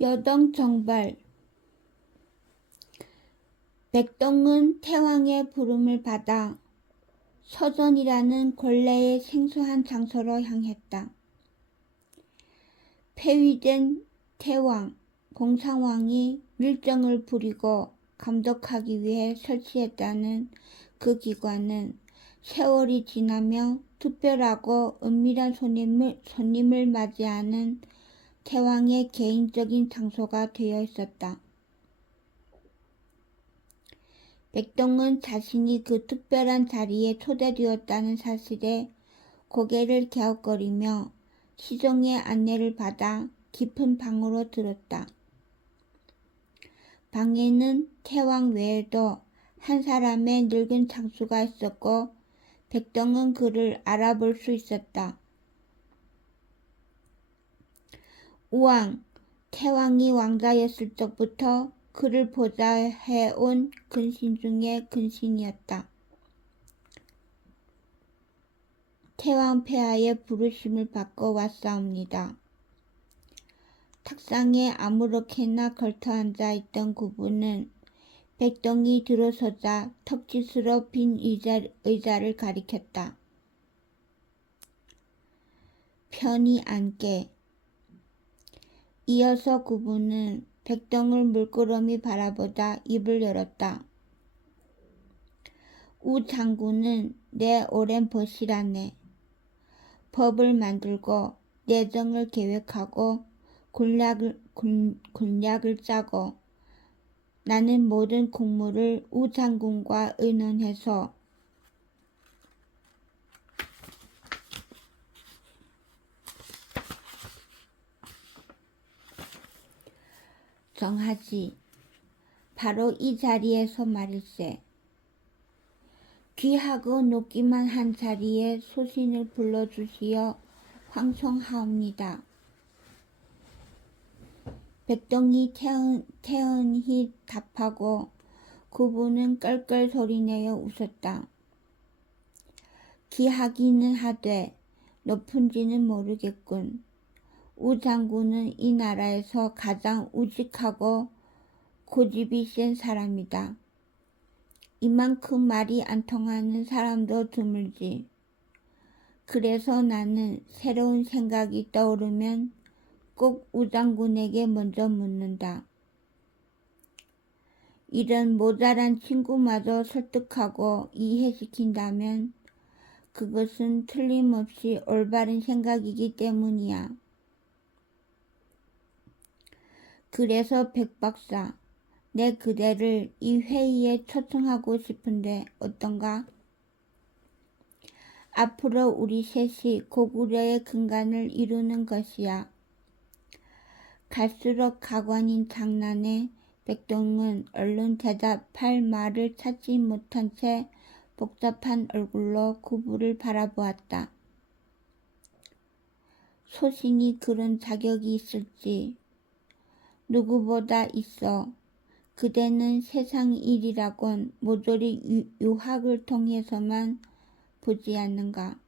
여동정발. 백동은 태왕의 부름을 받아 서전이라는 권례의 생소한 장소로 향했다. 폐위된 태왕, 공상왕이 밀정을 부리고 감독하기 위해 설치했다는 그 기관은 세월이 지나며 특별하고 은밀한 손님을 맞이하는 태왕의 개인적인 장소가 되어 있었다. 백동은 자신이 그 특별한 자리에 초대되었다는 사실에 고개를 갸웃거리며 시종의 안내를 받아 깊은 방으로 들었다. 방에는 태왕 외에도 한 사람의 늙은 장수가 있었고 백동은 그를 알아볼 수 있었다. 우왕, 태왕이 왕자였을 적부터 그를 보좌해온 근신 중에 근신이었다. 태왕 폐하의 부르심을 받고 왔사옵니다. 탁상에 아무렇게나 걸터 앉아있던 그분은 백동이 들어서자 턱짓으로 빈 의자를 가리켰다. 편히 앉게. 이어서 그분은 백동을 물끄러미 바라보다 입을 열었다. 우 장군은 내 오랜 벗이라네. 법을 만들고 내정을 계획하고 군략을 짜고 나는 모든 공무를 우 장군과 의논해서 정하지. 바로 이 자리에서 말일세. 귀하고 높기만 한 자리에 소신을 불러주시어 황송하옵니다. 백동이 태연히 답하고 그분은 껄껄 소리내어 웃었다. 귀하기는 하되 높은지는 모르겠군. 우 장군은 이 나라에서 가장 우직하고 고집이 센 사람이다. 이만큼 말이 안 통하는 사람도 드물지. 그래서 나는 새로운 생각이 떠오르면 꼭 우 장군에게 먼저 묻는다. 이런 모자란 친구마저 설득하고 이해시킨다면 그것은 틀림없이 올바른 생각이기 때문이야. 그래서 백박사, 내 그대를 이 회의에 초청하고 싶은데 어떤가? 앞으로 우리 셋이 고구려의 근간을 이루는 것이야. 갈수록 가관인 장난에 백동은 얼른 대답할 말을 찾지 못한 채 복잡한 얼굴로 그부를 바라보았다. 소신이 그런 자격이 있을지. 누구보다 있어. 그대는 세상 일이라곤 모조리 유학을 통해서만 보지 않는가.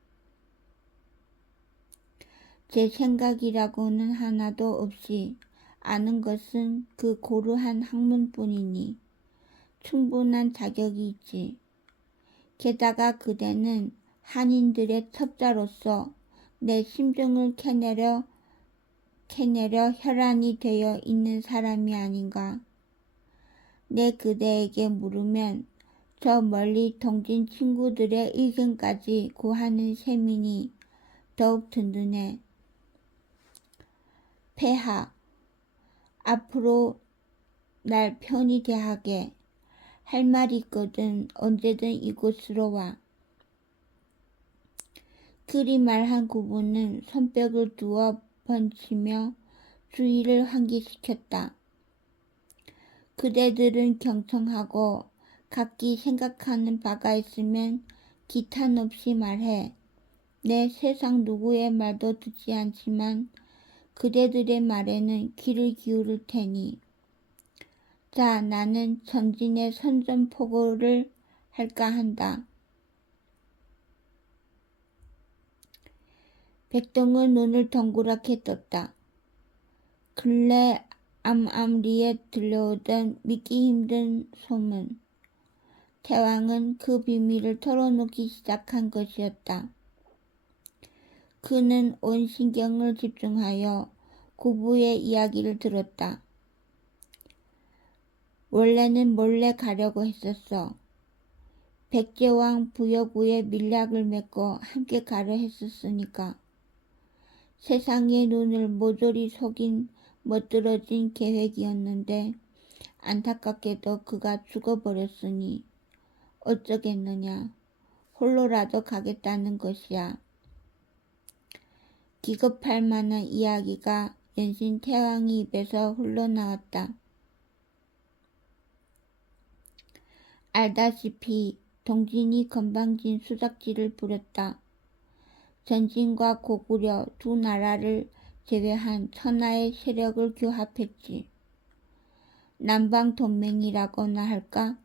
제 생각이라고는 하나도 없이 아는 것은 그 고루한 학문뿐이니 충분한 자격이 있지. 게다가 그대는 한인들의 첩자로서 내 심중을 캐내려 혈안이 되어 있는 사람이 아닌가. 내 그대에게 물으면 저 멀리 동진 친구들의 의견까지 구하는 셈이니 더욱 든든해. 폐하, 앞으로 날 편히 대하게. 할 말이 있거든 언제든 이곳으로 와. 그리 말한 그분은 손뼉을 두어 번치며 주의를 환기시켰다. 그대들은 경청하고 각기 생각하는 바가 있으면 기탄 없이 말해. 내 세상 누구의 말도 듣지 않지만 그대들의 말에는 귀를 기울일 테니. 자, 나는 전진의 선전포고를 할까 한다. 백동은 눈을 동그랗게 떴다. 근래 암암리에 들려오던 믿기 힘든 소문. 태왕은 그 비밀을 털어놓기 시작한 것이었다. 그는 온 신경을 집중하여 고부의 이야기를 들었다. 원래는 몰래 가려고 했었어. 백제왕 부여구에 밀약을 맺고 함께 가려 했었으니까. 세상의 눈을 모조리 속인 멋들어진 계획이었는데 안타깝게도 그가 죽어버렸으니 어쩌겠느냐. 홀로라도 가겠다는 것이야. 기겁할 만한 이야기가 연신 태왕의 입에서 흘러나왔다. 알다시피 동진이 건방진 수작질을 부렸다. 전진과 고구려 두 나라를 제외한 천하의 세력을 규합했지. 남방동맹이라고나 할까?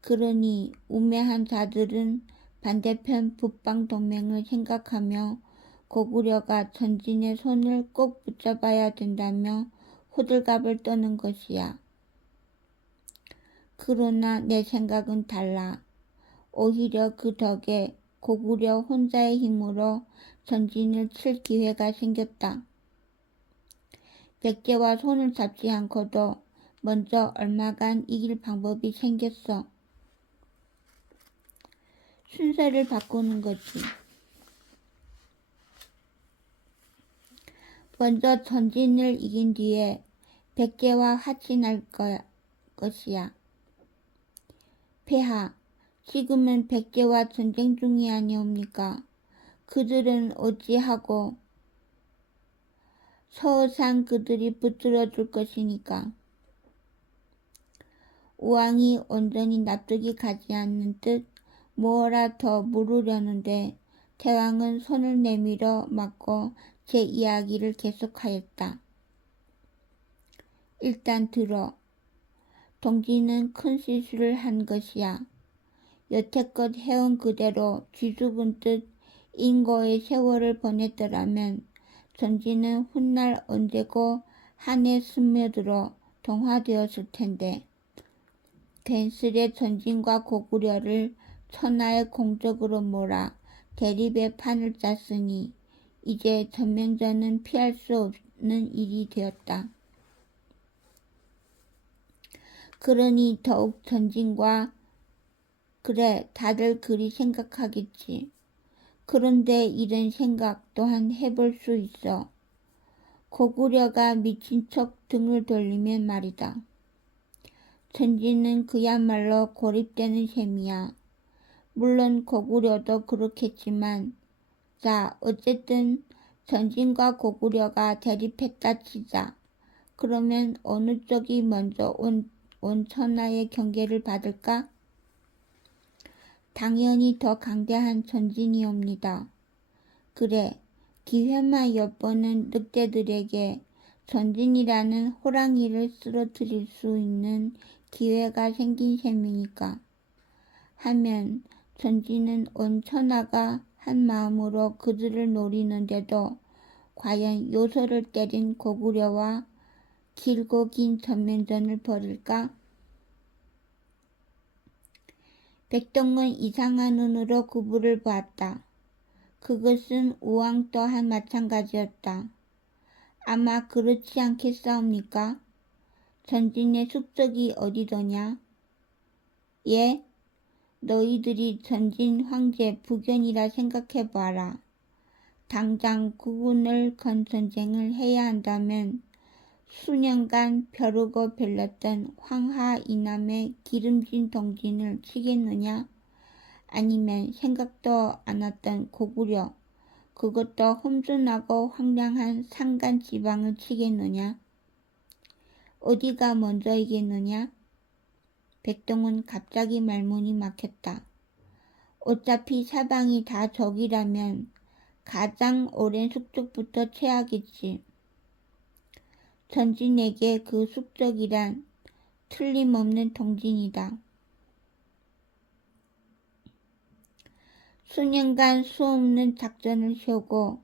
그러니 우매한 자들은 반대편 북방동맹을 생각하며 고구려가 전진의 손을 꼭 붙잡아야 된다며 호들갑을 떠는 것이야. 그러나 내 생각은 달라. 오히려 그 덕에 고구려 혼자의 힘으로 전진을 칠 기회가 생겼다. 백제와 손을 잡지 않고도 먼저 얼마간 이길 방법이 생겼어. 순서를 바꾸는 거지. 먼저 전진을 이긴 뒤에 백제와 화친할 것이야. 폐하, 지금은 백제와 전쟁 중이 아니옵니까? 그들은 어찌하고 서산 그들이 붙들어 줄 것이니까. 우왕이 온전히 납득이 가지 않는 듯 뭐라 더 물으려는데 태왕은 손을 내밀어 막고 제 이야기를 계속하였다. 일단 들어. 동진은 큰 실수를 한 것이야. 여태껏 해온 그대로 쥐죽은 듯 인고의 세월을 보냈더라면 전진은 훗날 언제고 한에 스며들어 동화되었을 텐데 괜스레 전진과 고구려를 천하의 공적으로 몰아 대립의 판을 짰으니 이제 전면전은 피할 수 없는 일이 되었다. 그러니 더욱 전진과 그래 다들 그리 생각하겠지. 그런데 이런 생각 또한 해볼 수 있어. 고구려가 미친 척 등을 돌리면 말이다. 전진은 그야말로 고립되는 셈이야. 물론 고구려도 그렇겠지만 자 어쨌든 전진과 고구려가 대립했다 치자. 그러면 어느 쪽이 먼저 온 천하의 경계를 받을까? 당연히 더 강대한 전진이옵니다. 그래, 기회만 엿보는 늑대들에게 전진이라는 호랑이를 쓰러뜨릴 수 있는 기회가 생긴 셈이니까. 하면 전진은 온 천하가 한 마음으로 그들을 노리는데도 과연 요소를 때린 고구려와 길고 긴 전면전을 벌일까? 백동은 이상한 눈으로 구부를 보았다. 그것은 우왕 또한 마찬가지였다. 아마 그렇지 않겠사옵니까? 전진의 숙적이 어디더냐? 예? 너희들이 전진 황제 부견이라 생각해봐라. 당장 국운을 건 전쟁을 해야 한다면 수년간 벼르고 별렀던 황하 이남의 기름진 동진을 치겠느냐? 아니면 생각도 않았던 고구려, 그것도 험준하고 황량한 산간 지방을 치겠느냐? 어디가 먼저이겠느냐? 백동은 갑자기 말문이 막혔다. 어차피 사방이 다 적이라면 가장 오랜 숙적부터 채야겠지. 전진에게 그 숙적이란 틀림없는 동진이다. 수년간 수없는 작전을 세우고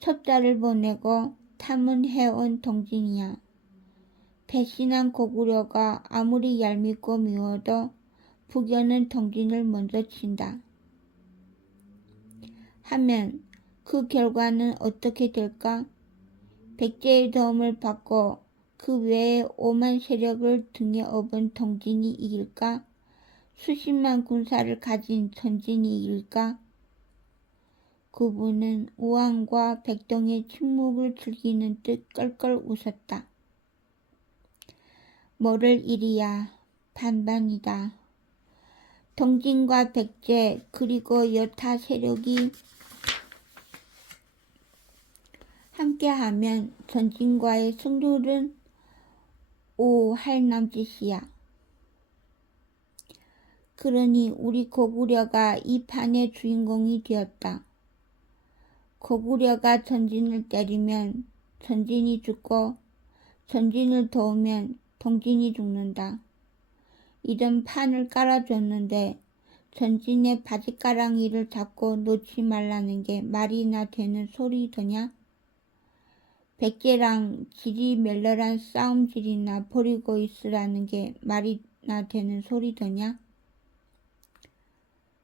첩자를 보내고 탐문해온 동진이야. 배신한 고구려가 아무리 얄밉고 미워도 부견은 동진을 먼저 친다. 하면 그 결과는 어떻게 될까? 백제의 도움을 받고 그 외에 오만 세력을 등에 업은 동진이 이길까? 수십만 군사를 가진 전진이 이길까? 그분은 우왕과 백동의 침묵을 즐기는 듯 껄껄 웃었다. 모를 일이야. 반반이다. 동진과 백제 그리고 여타 세력이 함께하면 전진과의 승률은 오 할 남짓이야. 그러니 우리 고구려가 이 판의 주인공이 되었다. 고구려가 전진을 때리면 전진이 죽고 전진을 도우면 동진이 죽는다. 이런 판을 깔아줬는데 전진의 바지가랑이를 잡고 놓지 말라는 게 말이나 되는 소리더냐? 백제랑 지리멸렬한 싸움질이나 벌이고 있으라는 게 말이나 되는 소리더냐?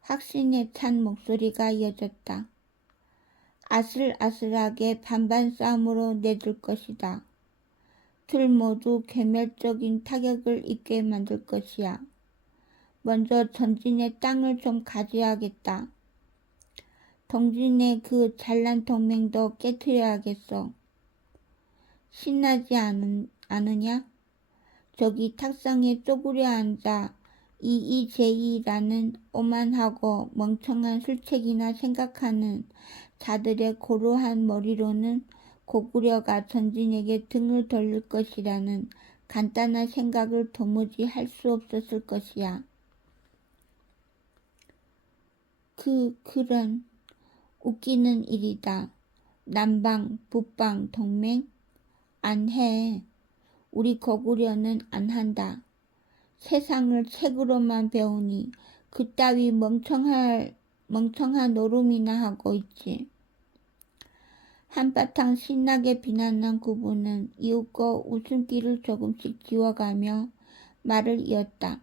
확신에 찬 목소리가 이어졌다. 아슬아슬하게 반반 싸움으로 내줄 것이다. 둘 모두 괴멸적인 타격을 입게 만들 것이야. 먼저 전진의 땅을 좀 가져야겠다. 동진의 그 잘난 동맹도 깨트려야겠어. 신나지 않으냐? 저기 탁상에 쪼그려 앉아 이이제이라는 오만하고 멍청한 술책이나 생각하는 자들의 고루한 머리로는 고구려가 전진에게 등을 돌릴 것이라는 간단한 생각을 도무지 할 수 없었을 것이야. 그런 웃기는 일이다. 남방, 북방 동맹? 안 해. 우리 고구려는 안 한다. 세상을 책으로만 배우니 그따위 멍청한 노름이나 하고 있지. 한바탕 신나게 비난한 구부는 이윽고 웃음기를 조금씩 지워가며 말을 이었다.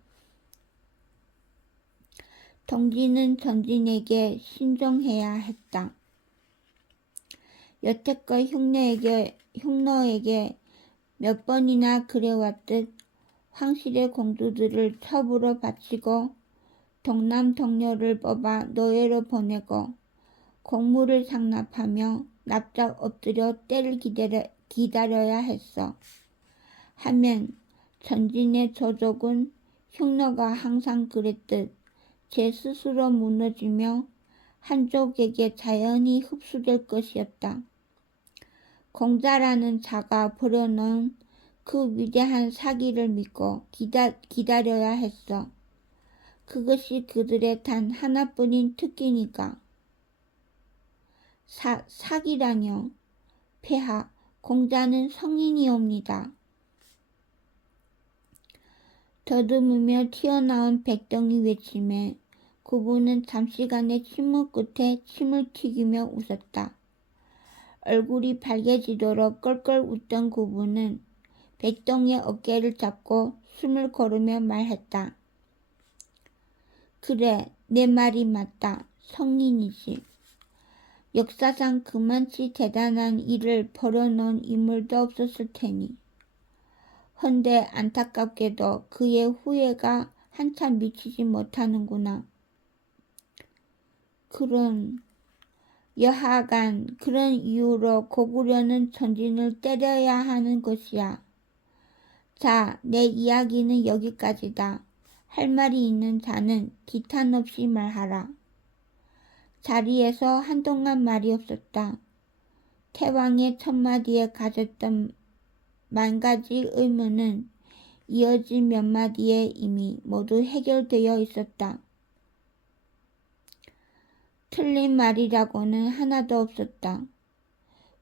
동진은 전진에게 신중해야 했다. 여태껏 흉노에게 몇 번이나 그래왔듯 황실의 공주들을 첩으로 바치고 동남 동료를 뽑아 노예로 보내고 공물을 상납하며 납작 엎드려 때를 기다려야 했어. 하면 전진의 조족은 흉노가 항상 그랬듯 제 스스로 무너지며 한족에게 자연히 흡수될 것이었다. 공자라는 자가 버려놓은 그 위대한 사기를 믿고 기다려야 했어. 그것이 그들의 단 하나뿐인 특기니까. 사기라뇨. 폐하, 공자는 성인이옵니다. 더듬으며 튀어나온 백덩이 외침에 그분은 잠시간의 침묵 끝에 침을 튀기며 웃었다. 얼굴이 빨개지도록 껄껄 웃던 그분은 백덩이의 어깨를 잡고 숨을 고르며 말했다. 그래, 내 말이 맞다. 성인이지. 역사상 그만치 대단한 일을 벌여놓은 인물도 없었을 테니. 헌데 안타깝게도 그의 후예가 한참 미치지 못하는구나. 여하간 그런 이유로 고구려는 전진을 때려야 하는 것이야. 자, 내 이야기는 여기까지다. 할 말이 있는 자는 기탄 없이 말하라. 자리에서 한동안 말이 없었다. 태왕의 첫마디에 가졌던 만가지 의문은 이어진 몇 마디에 이미 모두 해결되어 있었다. 틀린 말이라고는 하나도 없었다.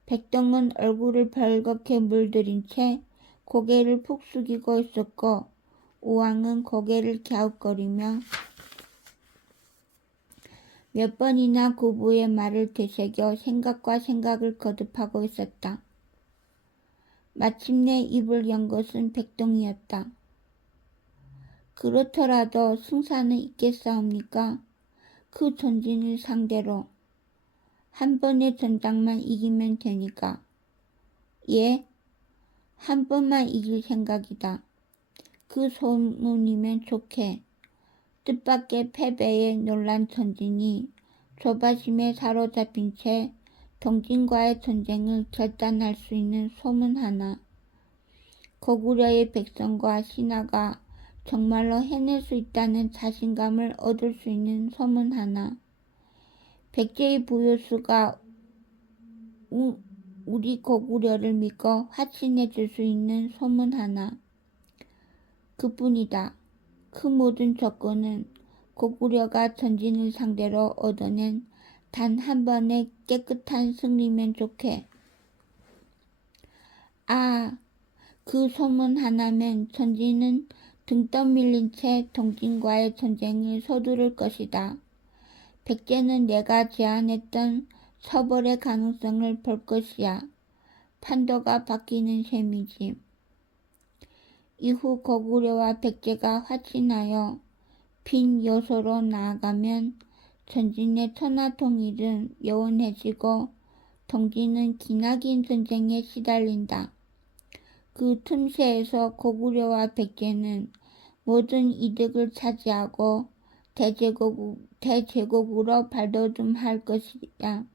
백동은 얼굴을 벌겋게 물들인 채 고개를 푹 숙이고 있었고 우왕은 고개를 갸웃거리며 몇 번이나 구부의 말을 되새겨 생각과 생각을 거듭하고 있었다. 마침내 입을 연 것은 백동이었다. 그렇더라도 승산은 있겠사옵니까? 그 전진을 상대로 한 번의 전장만 이기면 되니까. 예, 한 번만 이길 생각이다. 그 소문이면 좋게. 뜻밖의 패배에 놀란 전진이 조바심에 사로잡힌 채 동진과의 전쟁을 결단할 수 있는 소문 하나, 고구려의 백성과 신하가 정말로 해낼 수 있다는 자신감을 얻을 수 있는 소문 하나, 백제의 부요수가 우리 고구려를 믿고 화친해 줄 수 있는 소문 하나, 그뿐이다. 그 모든 조건은 고구려가 전진을 상대로 얻어낸 단 한 번의 깨끗한 승리면 좋게. 아, 그 소문 하나면 전진은 등 떠밀린 채 동진과의 전쟁을 서두를 것이다. 백제는 내가 제안했던 처벌의 가능성을 볼 것이야. 판도가 바뀌는 셈이지. 이후 고구려와 백제가 화친하여 빈 요소로 나아가면 전진의 천하통일은 영원해지고 동진은 기나긴 전쟁에 시달린다. 그 틈새에서 고구려와 백제는 모든 이득을 차지하고 대제국으로 발돋움할 것이다.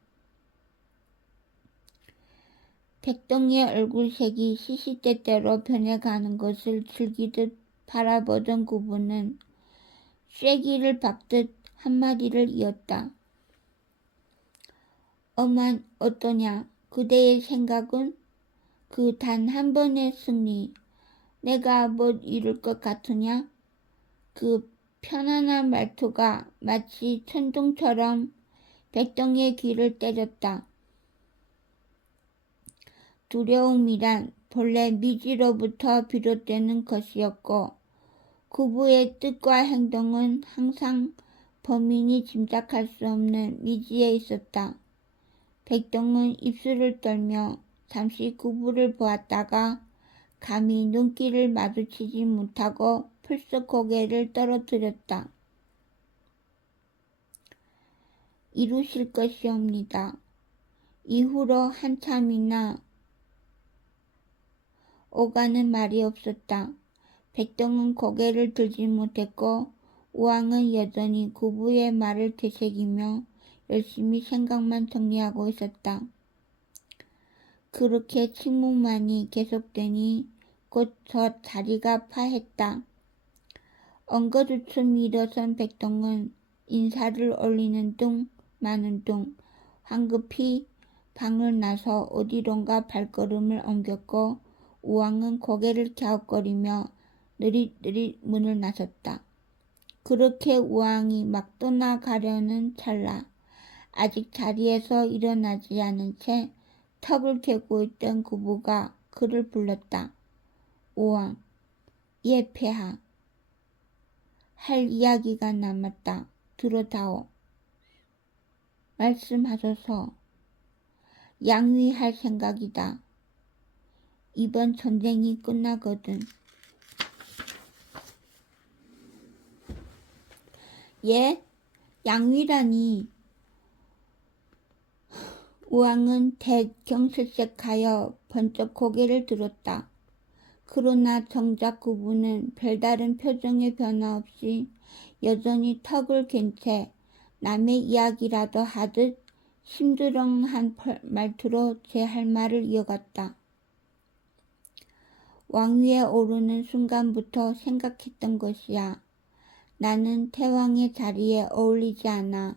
백동의 얼굴색이 시시때때로 변해가는 것을 즐기듯 바라보던 구부는 쐐기를 박듯 한마디를 이었다. 어만 어떠냐? 그대의 생각은? 그 단 한 번의 승리, 내가 못 이룰 것 같으냐? 그 편안한 말투가 마치 천둥처럼 백동의 귀를 때렸다. 두려움이란 본래 미지로부터 비롯되는 것이었고 구부의 뜻과 행동은 항상 범인이 짐작할 수 없는 미지에 있었다. 백동은 입술을 떨며 잠시 구부를 보았다가 감히 눈길을 마주치지 못하고 풀썩 고개를 떨어뜨렸다. 이루실 것이옵니다. 이후로 한참이나 오가는 말이 없었다. 백동은 고개를 들지 못했고 우왕은 여전히 구부의 말을 되새기며 열심히 생각만 정리하고 있었다. 그렇게 침묵만이 계속되니 곧 저 자리가 파했다. 엉거주춤 일어선 백동은 인사를 올리는 둥 마는 둥 황급히 방을 나서 어디론가 발걸음을 옮겼고 우왕은 고개를 갸웃거리며 느릿느릿 문을 나섰다. 그렇게 우왕이 막 떠나가려는 찰나 아직 자리에서 일어나지 않은 채 턱을 괴고 있던 구부가 그를 불렀다. 우왕, 예 폐하, 할 이야기가 남았다. 들어다오. 말씀하소서. 양위할 생각이다. 이번 전쟁이 끝나거든. 예? 양위라니. 우왕은 대경슬색하여 번쩍 고개를 들었다. 그러나 정작 구부는 별다른 표정의 변화 없이 여전히 턱을 갠 채 남의 이야기라도 하듯 심드렁한 말투로 제 할 말을 이어갔다. 왕위에 오르는 순간부터 생각했던 것이야. 나는 태왕의 자리에 어울리지 않아.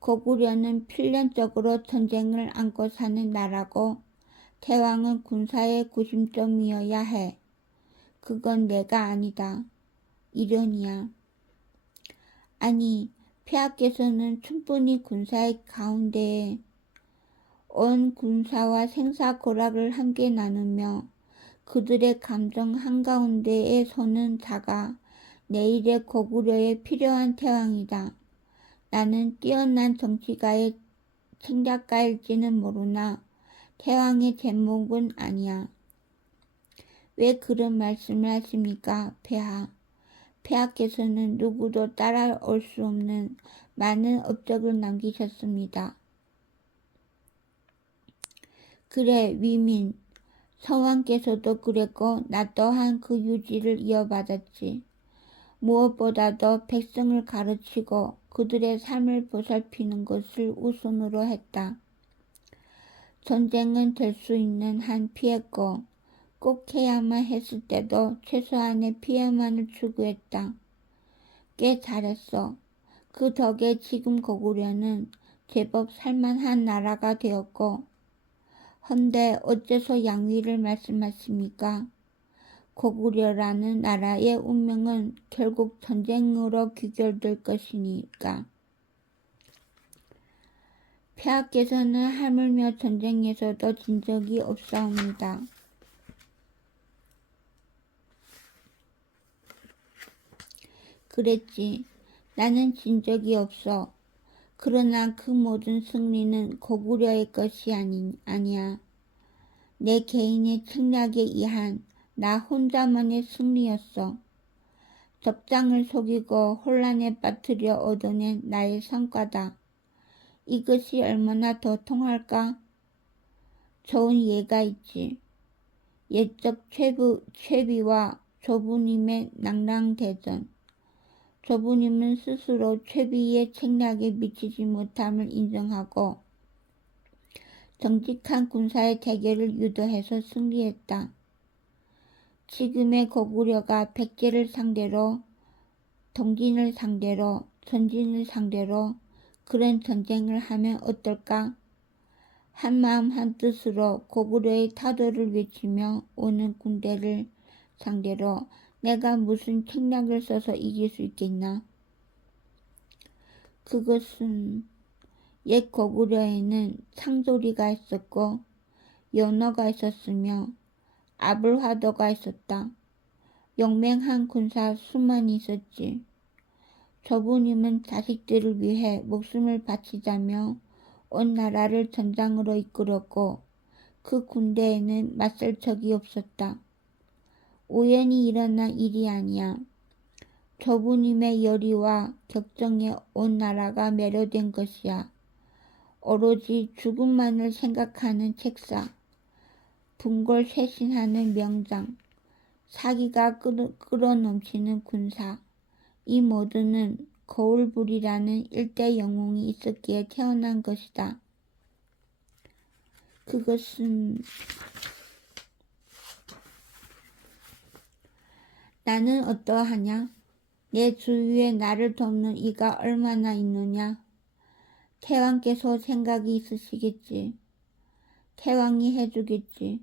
고구려는 필연적으로 전쟁을 안고 사는 나라고 태왕은 군사의 구심점이어야 해. 그건 내가 아니다. 이련이야. 아니, 폐하께서는 충분히 군사의 가운데에 온 군사와 생사고락을 함께 나누며 그들의 감정 한가운데에 서는 자가 내일의 고구려에 필요한 태왕이다. 나는 뛰어난 정치가의 생작가일지는 모르나 태왕의 제목은 아니야. 왜 그런 말씀을 하십니까, 폐하? 폐하께서는 누구도 따라올 수 없는 많은 업적을 남기셨습니다. 그래, 위민. 성왕께서도 그랬고 나 또한 그 유지를 이어받았지. 무엇보다도 백성을 가르치고 그들의 삶을 보살피는 것을 우선으로 했다. 전쟁은 될 수 있는 한 피했고 꼭 해야만 했을 때도 최소한의 피해만을 추구했다. 꽤 잘했어. 그 덕에 지금 고구려는 제법 살만한 나라가 되었고, 헌데 어째서 양위를 말씀하십니까? 고구려라는 나라의 운명은 결국 전쟁으로 귀결될 것이니까. 폐하께서는 하물며 전쟁에서도 진 적이 없사옵니다. 그랬지. 나는 진 적이 없어. 그러나 그 모든 승리는 고구려의 것이 아니야. 내 개인의 책략에 의한 나 혼자만의 승리였어. 적장을 속이고 혼란에 빠뜨려 얻어낸 나의 성과다. 이것이 얼마나 더 통할까? 좋은 예가 있지. 옛적 최비와 조부님의 낭랑대전. 조부님은 스스로 최비의 책략에 미치지 못함을 인정하고 정직한 군사의 대결을 유도해서 승리했다. 지금의 고구려가 백제를 상대로, 동진을 상대로, 전진을 상대로 그런 전쟁을 하면 어떨까? 한마음 한뜻으로 고구려의 타도를 외치며 오는 군대를 상대로 내가 무슨 책략을 써서 이길 수 있겠나? 그것은 옛 고구려에는 창조리가 있었고 연어가 있었으며 아불화도가 있었다. 용맹한 군사 수만이 있었지. 조부님은 자식들을 위해 목숨을 바치자며 온 나라를 전장으로 이끌었고 그 군대에는 맞설 적이 없었다. 우연히 일어난 일이 아니야. 조부님의 열의와 격정에 온 나라가 매료된 것이야. 오로지 죽음만을 생각하는 책사, 분골쇄신하는 명장, 사기가 끌어넘치는 군사, 이 모두는 거울불이라는 일대 영웅이 있었기에 태어난 것이다. 그것은 나는 어떠하냐? 내 주위에 나를 돕는 이가 얼마나 있느냐? 태왕께서 생각이 있으시겠지. 태왕이 해주겠지.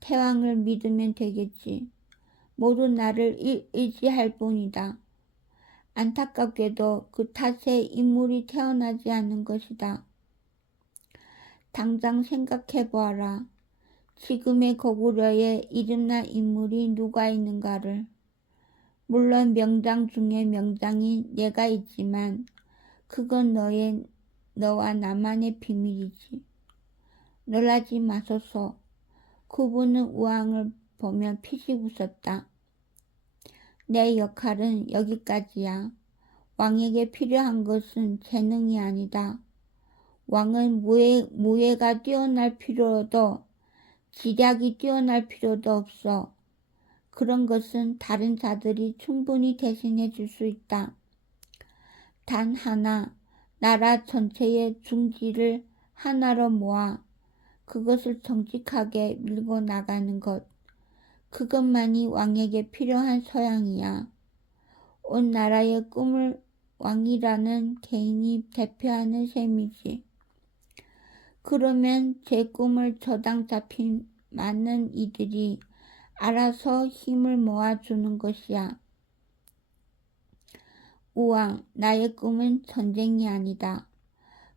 태왕을 믿으면 되겠지. 모두 나를 의지할 뿐이다. 안타깝게도 그 탓에 인물이 태어나지 않는 것이다. 당장 생각해보아라. 지금의 고구려에 이름난 인물이 누가 있는가를. 물론 명장 중에 명장인 내가 있지만 그건 너와 나만의 비밀이지. 놀라지 마소서. 그분은 우왕을 보며 피식 웃었다. 내 역할은 여기까지야. 왕에게 필요한 것은 재능이 아니다. 왕은 무예가 뛰어날 필요도 지략이 뛰어날 필요도 없어. 그런 것은 다른 자들이 충분히 대신해 줄 수 있다. 단 하나, 나라 전체의 중지를 하나로 모아 그것을 정직하게 밀고 나가는 것. 그것만이 왕에게 필요한 소양이야. 온 나라의 꿈을 왕이라는 개인이 대표하는 셈이지. 그러면 제 꿈을 저당 잡힌 많은 이들이 알아서 힘을 모아주는 것이야. 우왕, 나의 꿈은 전쟁이 아니다.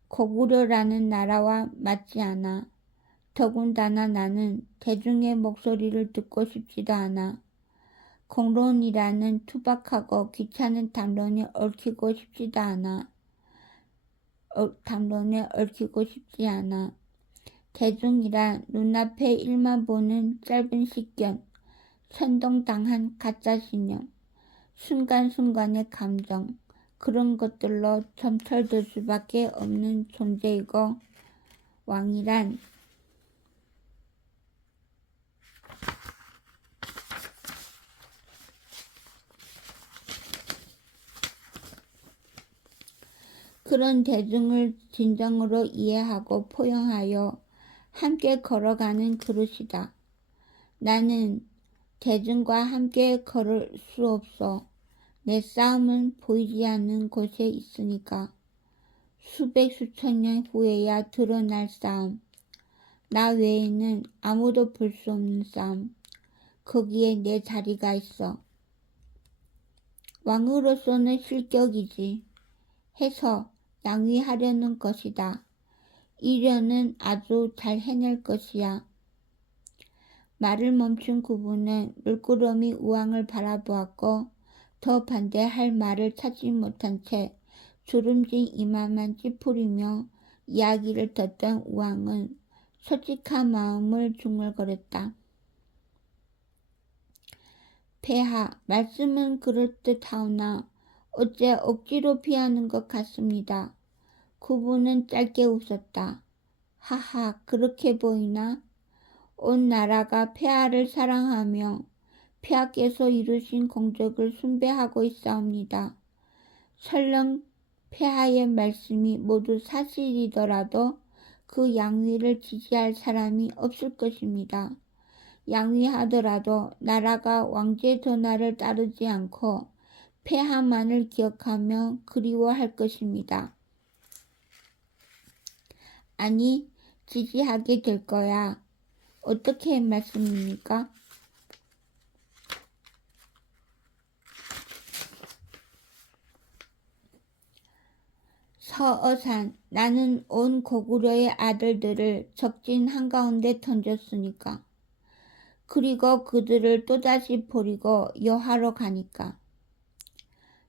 고구려라는 나라와 맞지 않아. 더군다나 나는 대중의 목소리를 듣고 싶지도 않아. 공론이라는 투박하고 귀찮은 담론에 얽히고 싶지 않아. 대중이란 눈앞의 일만 보는 짧은 식견, 선동당한 가짜신념, 순간순간의 감정, 그런 것들로 점철될 수밖에 없는 존재이고 왕이란 그런 대중을 진정으로 이해하고 포용하여 함께 걸어가는 그릇이다. 나는 대중과 함께 걸을 수 없어. 내 싸움은 보이지 않는 곳에 있으니까. 수백 수천 년 후에야 드러날 싸움. 나 외에는 아무도 볼 수 없는 싸움. 거기에 내 자리가 있어. 왕으로서는 실격이지. 해서 양위하려는 것이다. 이려는 아주 잘 해낼 것이야. 말을 멈춘 구부는 물끄러미 우왕을 바라보았고 더 반대할 말을 찾지 못한 채 주름진 이마만 찌푸리며 이야기를 듣던 우왕은 솔직한 마음을 중얼거렸다. 폐하, 말씀은 그럴듯하오나 어째 억지로 피하는 것 같습니다. 구부는 짧게 웃었다. 하하, 그렇게 보이나? 온 나라가 폐하를 사랑하며 폐하께서 이루신 공적을 숭배하고 있사옵니다. 설령 폐하의 말씀이 모두 사실이더라도 그 양위를 지지할 사람이 없을 것입니다. 양위하더라도 나라가 왕제 전하를 따르지 않고 폐하만을 기억하며 그리워할 것입니다. 아니, 지지하게 될 거야. 어떻게 말씀입니까? 서어산, 나는 온 고구려의 아들들을 적진 한가운데 던졌으니까. 그리고 그들을 또다시 버리고 여하러 가니까.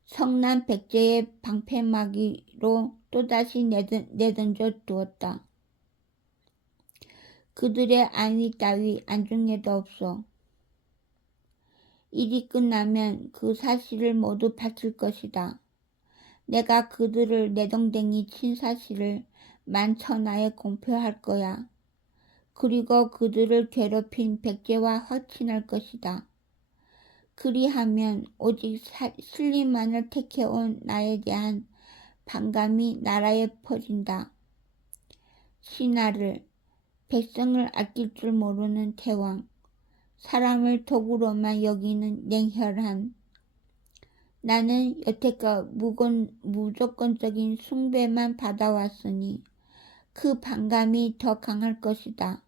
성남 백제의 방패막이로 또다시 내던져 두었다. 그들의 안위 따위 안중에도 없어. 일이 끝나면 그 사실을 모두 밝힐 것이다. 내가 그들을 내동댕이 친 사실을 만천하에 공표할 거야. 그리고 그들을 괴롭힌 백제와 확친할 것이다. 그리하면 오직 신리만을 택해온 나에 대한 반감이 나라에 퍼진다. 신하를, 백성을 아낄 줄 모르는 태왕, 사람을 도구로만 여기는 냉혈한, 나는 여태껏 무조건적인 숭배만 받아왔으니 그 반감이 더 강할 것이다.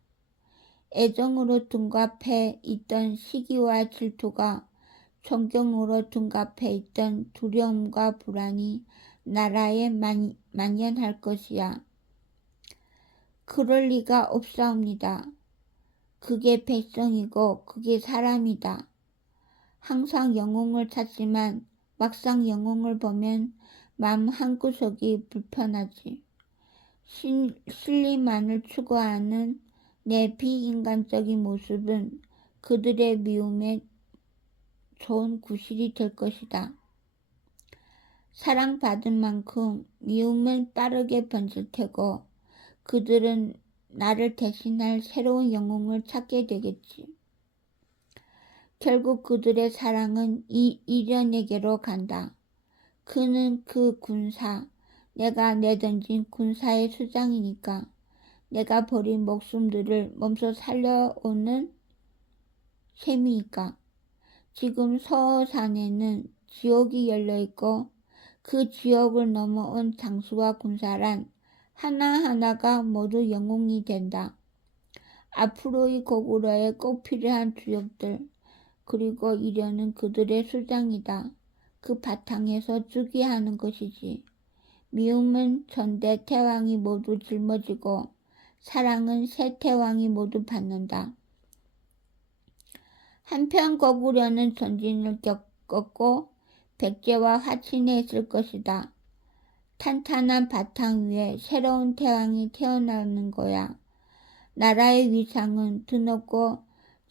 애정으로 둔갑해 있던 시기와 질투가 존경으로 둔갑해 있던 두려움과 불안이 나라에 만연할 것이야. 그럴 리가 없사옵니다. 그게 백성이고 그게 사람이다. 항상 영웅을 찾지만 막상 영웅을 보면 마음 한구석이 불편하지. 신리만을 추구하는 내 비인간적인 모습은 그들의 미움에 좋은 구실이 될 것이다. 사랑받은 만큼 미움은 빠르게 번질 테고 그들은 나를 대신할 새로운 영웅을 찾게 되겠지. 결국 그들의 사랑은 이련에게로 간다. 그는 그 군사, 내가 내던진 군사의 수장이니까 내가 버린 목숨들을 몸소 살려오는 셈이니까. 지금 서산에는 지옥이 열려있고 그 지옥을 넘어온 장수와 군사란 하나하나가 모두 영웅이 된다. 앞으로의 고구려에 꼭 필요한 주역들, 그리고 이련은 그들의 수장이다. 그 바탕에서 즉위하는 것이지. 미움은 전대 태왕이 모두 짊어지고 사랑은 새 태왕이 모두 받는다. 한편 고구려는 전진을 겪었고 백제와 화친했을 것이다. 탄탄한 바탕 위에 새로운 태왕이 태어나는 거야. 나라의 위상은 드높고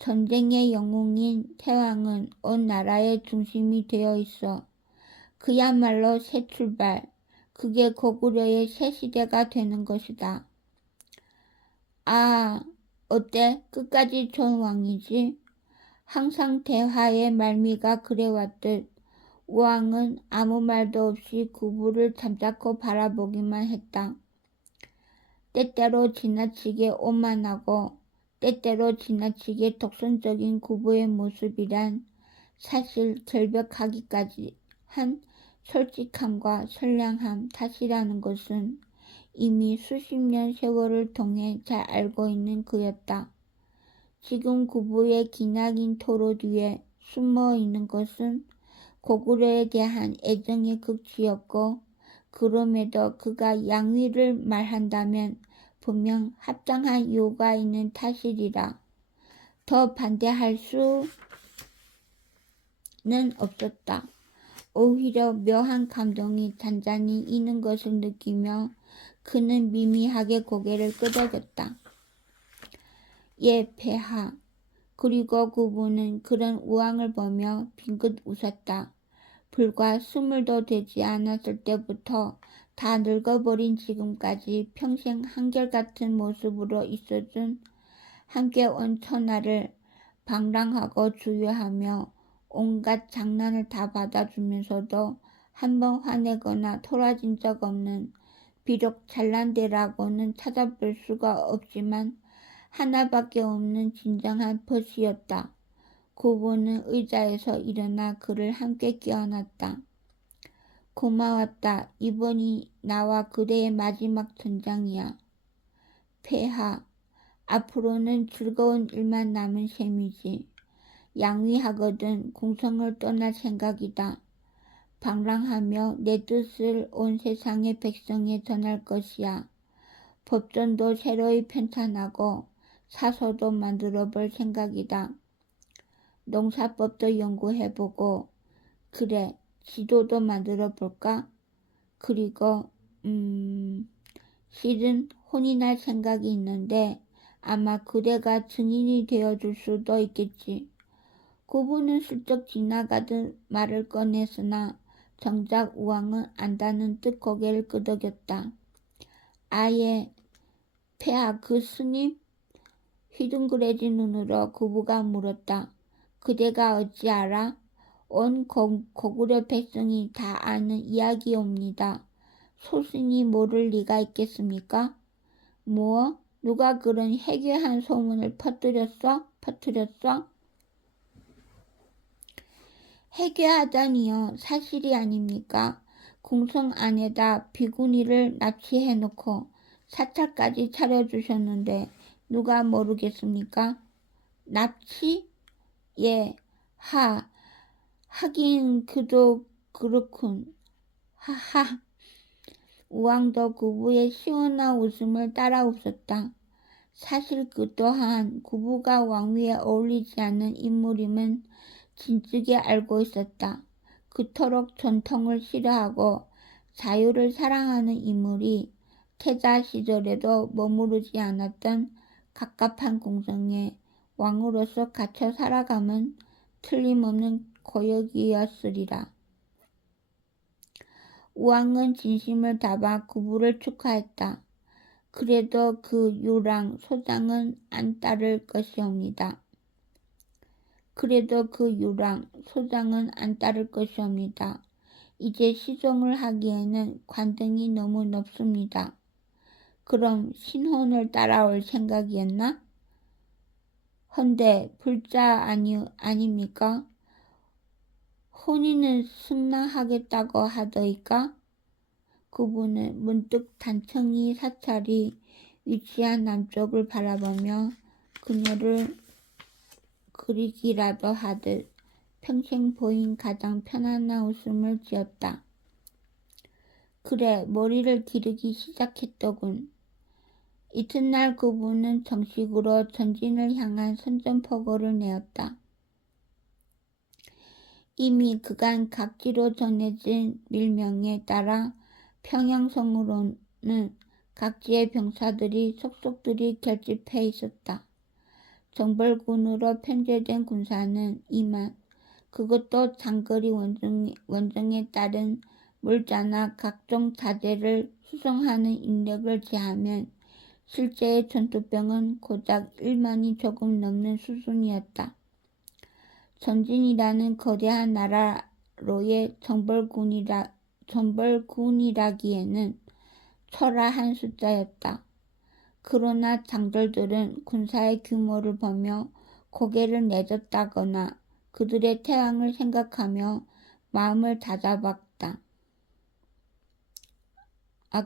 전쟁의 영웅인 태왕은 온 나라의 중심이 되어 있어. 그야말로 새 출발, 그게 고구려의 새 시대가 되는 것이다. 아, 어때? 끝까지 좋은 왕이지? 항상 대화의 말미가 그래왔듯 우왕은 아무 말도 없이 구부를 잠자코 바라보기만 했다. 때때로 지나치게 오만하고 때때로 지나치게 독선적인 구부의 모습이란 사실 결벽하기까지 한 솔직함과 선량함 탓이라는 것은 이미 수십 년 세월을 통해 잘 알고 있는 그였다. 지금 구부의 기나긴 토로 뒤에 숨어 있는 것은 고구려에 대한 애정의 극치였고, 그럼에도 그가 양위를 말한다면 분명 합당한 이유가 있는 탓이리라. 더 반대할 수는 없었다. 오히려 묘한 감동이 잔잔히 있는 것을 느끼며 그는 미미하게 고개를 끄덕였다. 예, 폐하. 그리고 구부는 그런 우왕을 보며 빙긋 웃었다. 불과 20도 되지 않았을 때부터 다 늙어버린 지금까지 평생 한결같은 모습으로 있어준 함께 온 천하를 방랑하고 주유하며 온갖 장난을 다 받아주면서도 한번 화내거나 토라진 적 없는, 비록 잘난 데라고는 찾아볼 수가 없지만 하나밖에 없는 진정한 벗이었다. 구부는 의자에서 일어나 그를 함께 껴안았다. 고마웠다. 이번이 나와 그대의 마지막 전장이야. 폐하, 앞으로는 즐거운 일만 남은 셈이지. 양위하거든 궁성을 떠날 생각이다. 방랑하며 내 뜻을 온 세상의 백성에 전할 것이야. 법전도 새로이 편찬하고 사서도 만들어 볼 생각이다. 농사법도 연구해보고, 그래, 지도도 만들어 볼까? 그리고 실은 혼이 날 생각이 있는데 아마 그대가 증인이 되어줄 수도 있겠지. 구부는 슬쩍 지나가듯 말을 꺼냈으나 정작 우왕은 안다는 듯 고개를 끄덕였다. 아예, 폐하 그 스님? 휘둥그레진 눈으로 구부가 물었다. 그대가 어찌 알아? 온 고구려 백성이 다 아는 이야기옵니다. 소신이 모를 리가 있겠습니까? 뭐? 누가 그런 해괴한 소문을 퍼뜨렸어? 해괴하다니요. 사실이 아닙니까? 궁성 안에다 비구니를 납치해놓고 사찰까지 차려주셨는데 누가 모르겠습니까? 납치? 예, 하긴 그도 그렇군. 하하. 우왕도 구부의 시원한 웃음을 따라 웃었다. 사실 그 또한 구부가 왕위에 어울리지 않는 인물임은 진즉에 알고 있었다. 그토록 전통을 싫어하고 자유를 사랑하는 인물이 태자 시절에도 머무르지 않았던 갑갑한 궁성에 왕으로서 갇혀 살아감은 틀림없는 고역이었으리라. 우왕은 진심을 담아 구부를 축하했다. 그래도 그 유랑 소장은 안 따를 것이옵니다. 이제 시종을 하기에는 관등이 너무 높습니다. 그럼 신혼을 따라올 생각이었나? 헌데 불자 아닙니까? 혼인을 승낙하겠다고 하더이까? 구부는 문득 단청이 사찰이 위치한 남쪽을 바라보며 그녀를 그리기라도 하듯 평생 보인 가장 편안한 웃음을 지었다. 그래, 머리를 기르기 시작했더군. 이튿날 구부는 정식으로 전진을 향한 선전포고를 내었다. 이미 그간 각지로 전해진 밀명에 따라 평양성으로는 각지의 병사들이 속속들이 결집해 있었다. 정벌군으로 편제된 군사는 이만 그것도 장거리 원정에 따른 물자나 각종 자재를 수송하는 인력을 제하면 실제의 전투병은 고작 1만이 조금 넘는 수준이었다. 전진이라는 거대한 나라로의 정벌군이라기에는 초라한 숫자였다. 그러나 장졸들은 군사의 규모를 보며 고개를 내젓다거나 그들의 태왕을 생각하며 마음을 다잡았다.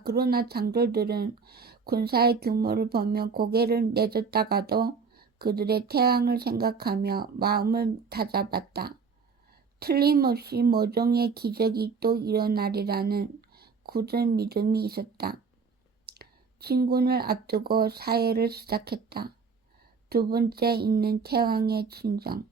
그러나 장졸들은 군사의 규모를 보며 고개를 내젓다가도 그들의 태왕을 생각하며 마음을 다잡았다. 틀림없이 모종의 기적이 또 일어나리라는 굳은 믿음이 있었다. 진군을 앞두고 사회를 시작했다. 두 번째 있는 태왕의 친정.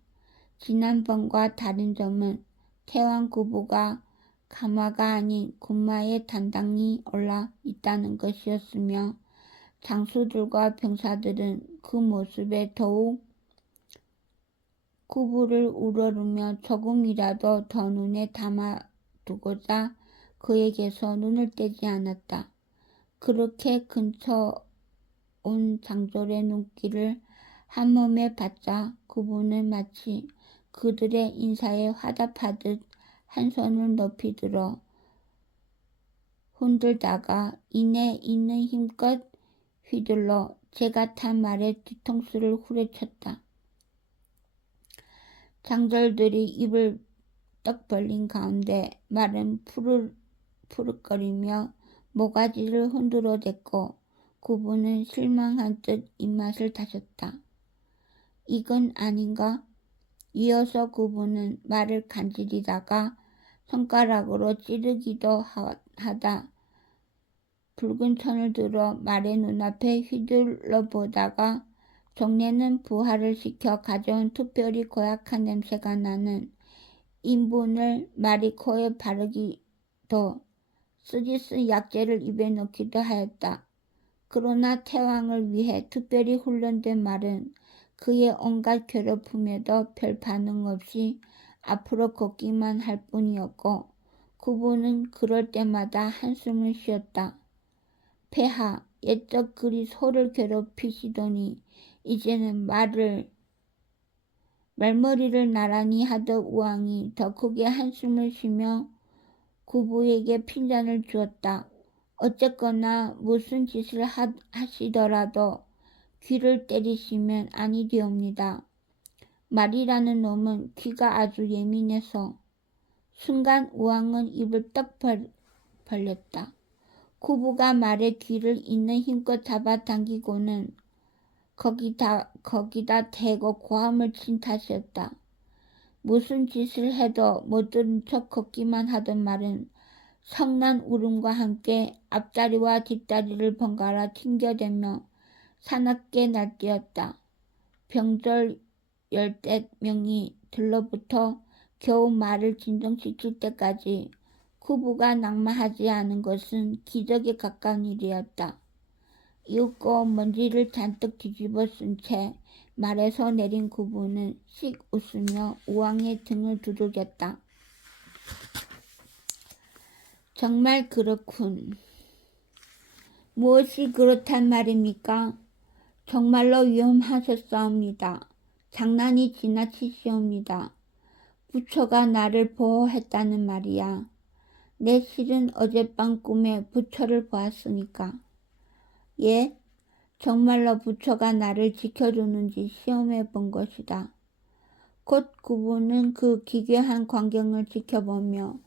지난번과 다른 점은 태왕 구부가 가마가 아닌 군마에 단단히 올라 있다는 것이었으며 장수들과 병사들은 그 모습에 더욱 구부를 우러르며 조금이라도 더 눈에 담아두고자 그에게서 눈을 떼지 않았다. 그렇게 근처 온 장졸의 눈길을 한몸에 받자 구부는 마치 그들의 인사에 화답하듯 한 손을 높이 들어 흔들다가 이내 있는 힘껏 휘둘러 제가 탄 말의 뒤통수를 후려쳤다. 장졸들이 입을 떡 벌린 가운데 말은 푸릇거리며 모가지를 흔들어댔고 구부는 실망한 듯 입맛을 다셨다. 이건 아닌가? 이어서 구부는 말을 간지리다가 손가락으로 찌르기도 하다 붉은 손을 들어 말의 눈앞에 휘둘러 보다가 종래는 부하를 시켜 가져온 특별히 고약한 냄새가 나는 인분을 말이 코에 바르기도 쓰디쓴 약재를 입에 넣기도 하였다. 그러나 태왕을 위해 특별히 훈련된 말은 그의 온갖 괴롭힘에도 별 반응 없이 앞으로 걷기만 할 뿐이었고 구부는 그럴 때마다 한숨을 쉬었다. 폐하, 옛적 그리 소를 괴롭히시더니 이제는 말머리를 나란히 하던 우왕이 더 크게 한숨을 쉬며 구부에게 핀잔을 주었다. 어쨌거나 무슨 짓을 하시더라도 귀를 때리시면 아니 되옵니다. 말이라는 놈은 귀가 아주 예민해서. 순간 우왕은 입을 떡 벌렸다. 구부가 말의 귀를 있는 힘껏 잡아당기고는 거기다 대고 고함을 친 탓이었다. 무슨 짓을 해도 못 들은 척 걷기만 하던 말은 성난 울음과 함께 앞다리와 뒷다리를 번갈아 튕겨대며 사납게 날뛰었다. 병졸 10명이 들러붙어 겨우 말을 진정시킬 때까지 구부가 낙마하지 않은 것은 기적에 가까운 일이었다. 이윽고 먼지를 잔뜩 뒤집어 쓴 채 말에서 내린 구부는 씩 웃으며 우왕의 등을 두들겼다. 정말 그렇군. 무엇이 그렇단 말입니까? 정말로 위험하셨사옵니다. 장난이 지나치시옵니다. 부처가 나를 보호했다는 말이야. 내 실은 어젯밤 꿈에 부처를 보았으니까. 예? 정말로 부처가 나를 지켜주는지 시험해 본 것이다. 곧 구부는 그 기괴한 광경을 지켜보며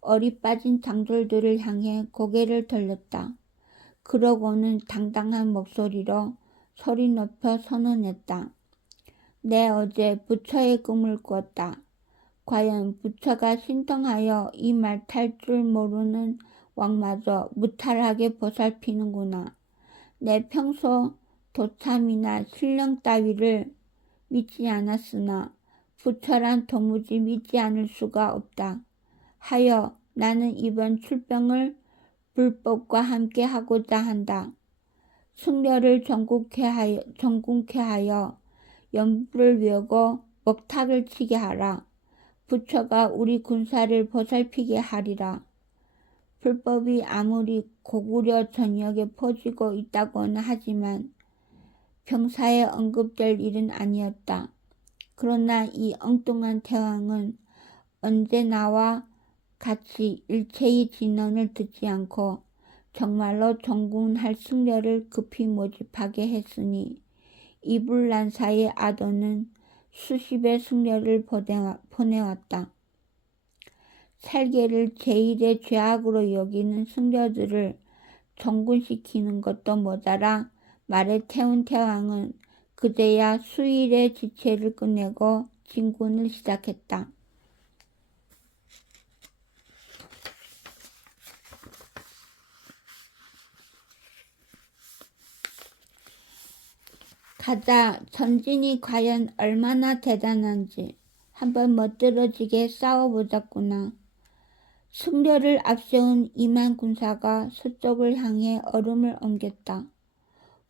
어리 빠진 장졸들을 향해 고개를 돌렸다. 그러고는 당당한 목소리로 소리 높여 선언했다. 내 어제 부처의 꿈을 꿨다. 과연 부처가 신통하여 이 말 탈 줄 모르는 왕마저 무탈하게 보살피는구나. 내 평소 도참이나 신령 따위를 믿지 않았으나 부처란 도무지 믿지 않을 수가 없다. 하여 나는 이번 출병을 불법과 함께 하고자 한다. 승려를 전국케 하여 연부를 외우고 먹탁을 치게 하라. 부처가 우리 군사를 보살피게 하리라. 불법이 아무리 고구려 전역에 퍼지고 있다고는 하지만 병사에 언급될 일은 아니었다. 그러나 이 엉뚱한 태왕은 언제 나와 같이 일체의 진언을 듣지 않고 정말로 정군할 승려를 급히 모집하게 했으니 이불란사의 아도는 수십의 승려를 보내왔다. 살계를 제일의 죄악으로 여기는 승려들을 정군시키는 것도 모자라 말에 태운 태왕은 그제야 수일의 지체를 끝내고 진군을 시작했다. 가자, 전진이 과연 얼마나 대단한지 한번 멋들어지게 싸워보자꾸나. 승려를 앞세운 2만 군사가 서쪽을 향해 얼음을 옮겼다.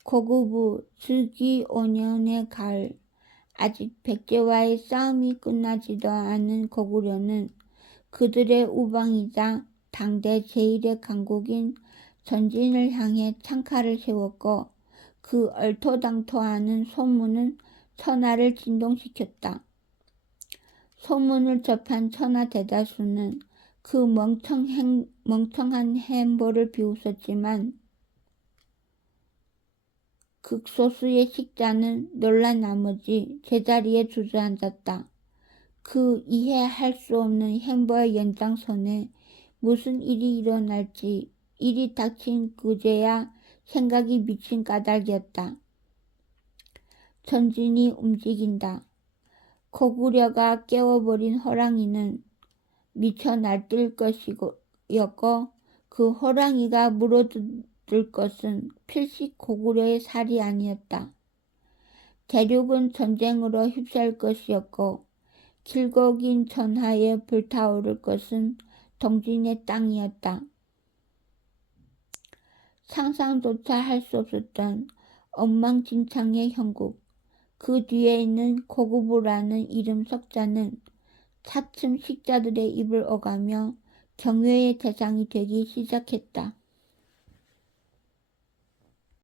고구부 즉위 5년의 가을, 아직 백제와의 싸움이 끝나지도 않은 고구려는 그들의 우방이자 당대 제1의 강국인 전진을 향해 창칼을 세웠고 그 얼토당토하는 소문은 천하를 진동시켰다. 소문을 접한 천하 대다수는 그 멍청한 행보를 비웃었지만 극소수의 식자는 놀란 나머지 제자리에 주저앉았다. 그 이해할 수 없는 행보의 연장선에 무슨 일이 일어날지 일이 닥친 그제야 생각이 미친 까닭이었다. 전진이 움직인다. 고구려가 깨워버린 호랑이는 미쳐 날뛸 것이었고 그 호랑이가 물어뜯을 것은 필식 고구려의 살이 아니었다. 대륙은 전쟁으로 휩싸일 것이었고 길고 긴 전하에 불타오를 것은 동진의 땅이었다. 상상조차 할 수 없었던 엉망진창의 형국, 그 뒤에 있는 고구부라는 이름 석자는 차츰 식자들의 입을 오가며 경외의 대상이 되기 시작했다.